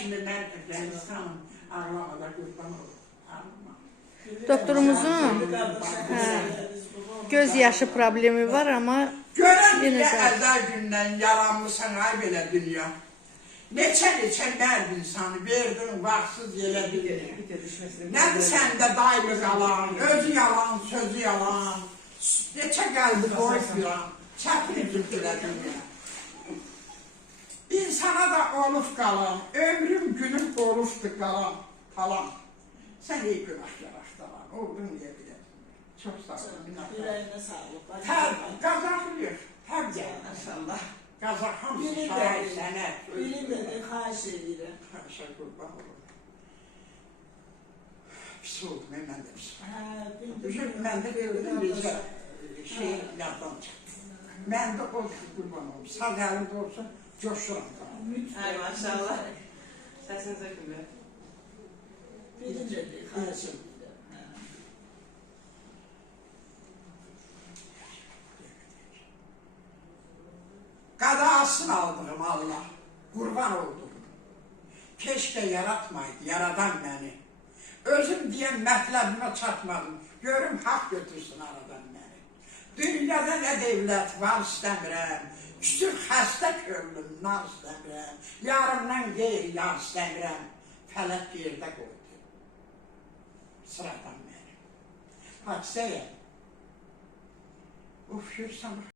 kimi mən insanım, ağlamada qurban olur. Ağlama. Doktorumuzun göz yaşı problemi var ama Görən yenə niyə də əzəl gündən yaranmışsan ay belə dünya. Neçə mərd insanı verdin, vaxtsız yerə dünya. Nədir səndə daimi qalan, özü yalan, sözü yalan. Neçə qəlbi qoyuram, çəpini düzdülə dünya. İnsana da olub qalan, ömrüm günüm olubdur qalan, falan. Sən iyi günahlar axtaran, oldun deyə bilir. Çox sağ olun. Yüreğine sağlık. Qazaqlıyıq, təbcə. Maşallah. Qazaq hamısı şair, sənət. Bilim dedi, xahiş edirəm. Xahiş qurban olur. Pis oldu, mən də pis. Mən də gördüm, necə şey yaddan çıxdı. Mən də o qurban olum. Sağ əlimdə olsun, coşuram. Ay maşallah. Səsiniz ökümür. Bilim dedi, xahiş edirəm. Qadasını aldığım Allah, qurban oldum. Keşke yaratmaydı, yaradan məni. Özüm deyən mətləbimə çatmadım, görüm haqq götürsün aradan məni. Dünyada nə devlət var istəmirəm, küçük xəstə körlüm nar istəmirəm, yarımdan qeyri yar istəmirəm, fələk yerdə qoydu. Sıradan məni. Haksəyəm, ufşursan.